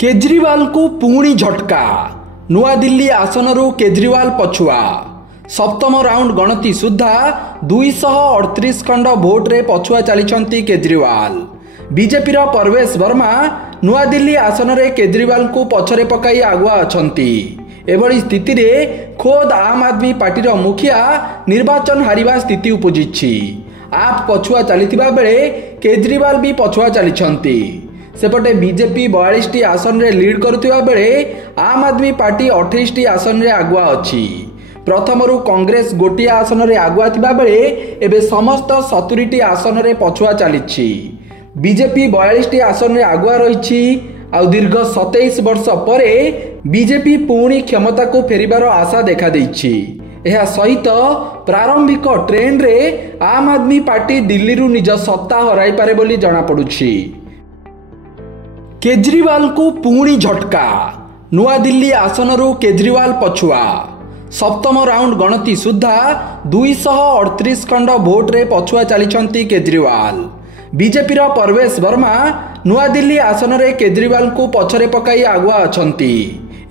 केजरीवाल को पुणी झटका। नुआ दिल्ली आसनरू केजरीवाल पछुआ। सप्तम राउंड गणति सुधा 238 खंड भोट्रे पछुआ चली केजरीवाल। बीजेपी परवेश वर्मा नुआ दिल्ली आसन में केजरीवाल को पछरे पकाई आगुआ अछंती। एभली स्थिति रे खोद आम आदमी पार्टी मुखिया निर्वाचन हारिबा स्थिति उपजिछि। आप पछुआ चलिथिबा बेले केजरीवाल भी पछुआ चलिछंती। सेपटे बीजेपी 42 आसन रे लीड करुथिबा बेले आम आदमी पार्टी 28 आसन रे आगुआ अछि। प्रथमरु कांग्रेस गोटिया आसन रे आगुआ थिबा बेले एबे समस्त 70 आसन रे पछुआ चलिछि। बीजेपी 42 आसन रे आगुआ रहिछि। आ दीर्घ 27 वर्ष परे बीजेपी पुणी क्षमता को फेरिबार आशा देखा देछि। यह सहित प्रारंभिक ट्रेंड रे आम आदमी पार्टी दिल्ली रु निज सत्ता हराई पारे बोली जणा पडुछि। केजरीवाल को पुणी झटका। नुआ दिल्ली आसनरू केजरीवाल पछुआ। सप्तम राउंड गणति सुधा 238 खंड भोट्रे पछुआ चली केजरीवाल। बीजेपी परवेश वर्मा नुआ दिल्ली आसन में केजरीवाल को पछरे पकाई आगुआ अछंती।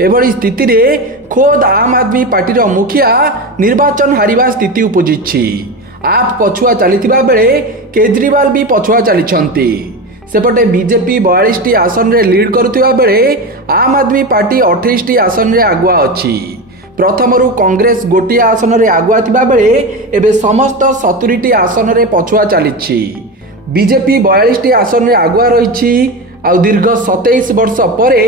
एभली स्थिति रे खोद आम आदमी पार्टी मुखिया निर्वाचन हारिबा स्थिति उपजिछि। आप पछुआ चलिथिबा बेले केजरीवाल भी पछुआ चलिछंती। सेपटे बीजेपी 42 आसन रे लीड करुथिबा बेले आम आदमी पार्टी 28 आसन रे आगुआ अछि। प्रथमरु कांग्रेस गोटिया आसन रे आगुआ थिबा बेले एबे समस्त 70 आसन रे पछुआ चलिछि। बीजेपी 42 आसन रे आगुआ रहिछि। आ दीर्घ 27 वर्ष परे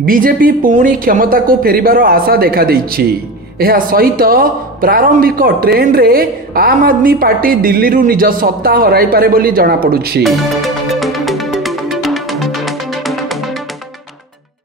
बीजेपी पुणी क्षमता को फेरिबार आशा देखा देछि। यह सहित प्रारंभिक ट्रेंड रे आम आदमी पार्टी दिल्ली रु निज सत्ता हराई पारे बोली जणा पडुछि।